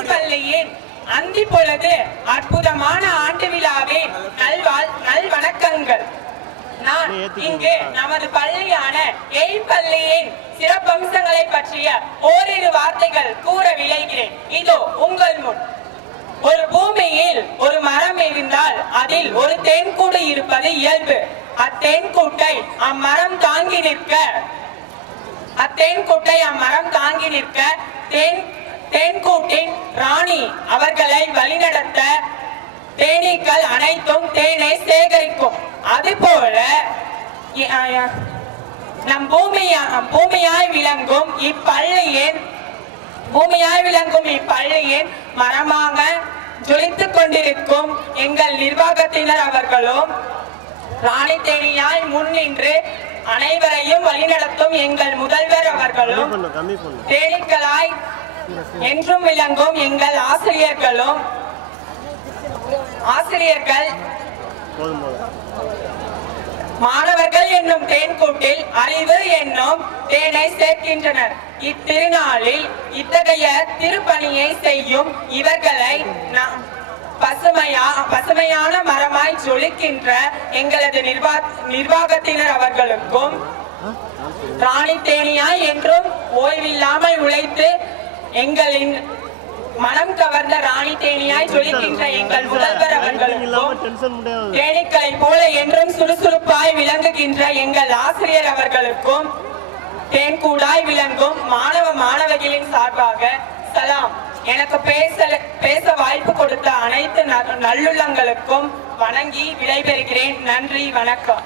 எம்பள்ளியின் அந்தி பொழுது அற்புதமான ஆண்டு விழாவின் நல்வணக்கங்கள். நான் இங்கு நமது பள்ளியான எம்பள்ளியின் சிறப்பம்சங்களை பற்றிய ஓரிரு வார்த்தைகள் கூற விளைகிறேன். இதோ உங்கள் முன். ஒரு பூமியில் ஒரு மரம் இருந்தால் அதில் ஒரு தேன்கூடு இருப்பது இயல்பு. அத்தேன்கூட்டை அம்மரம் தாங்கி நிற்க தேன்கூட்டின் ராணி அவர்களை வழிநடத்த தேனீக்கள் அனைத்தும் தேனை சேகரிக்கும். அதுபோல நம் பூமியாய் விளங்கும் இப்பள்ளியின் மரமாக ஜொலித்துக் கொண்டிருக்கும் எங்கள் நிர்வாகத்தினர் அவர்களும், ராணி தேனியாய் முன் நின்று அனைவரையும் வழிநடத்தும் எங்கள் முதல்வர் அவர்களும், தேனீக்களாய் என்றும் விளங்கும் எங்கள் ஆசிரியர்கள் மாணவர்கள் என்னும் தேன்கூட்டில் அறிவு என்னும் தேனை சேர்க்கின்றனர். இத்திருநாளில் இத்தகைய திருப்பணியை செய்யும் இவர்களை பசுமையான மரமாய் ஜொலிக்கின்ற எங்களது நிர்வாகத்தினர் அவர்களுக்கும், ராணி தேனியாய் என்றும் ஓய்வில்லாமல் உழைத்து எங்களின் மனம் கவர்ந்த ராணி தேனியாய் ஜொலிக்கின்ற எங்கள் முதல்வர் அவர்களுக்கும், தேனீக்களை போல என்றும் சுறுசுறுப்பாய் விளங்குகின்ற எங்கள் ஆசிரியர் அவர்களுக்கும், தேன்கூடாய் விளங்கும் மாணவர்களின் சார்பாக சலாம். எனக்கு பேச வாய்ப்பு கொடுத்த அனைத்து நல்லுள்ளங்களுக்கும் வணங்கி விடைபெறுகிறேன். நன்றி, வணக்கம்.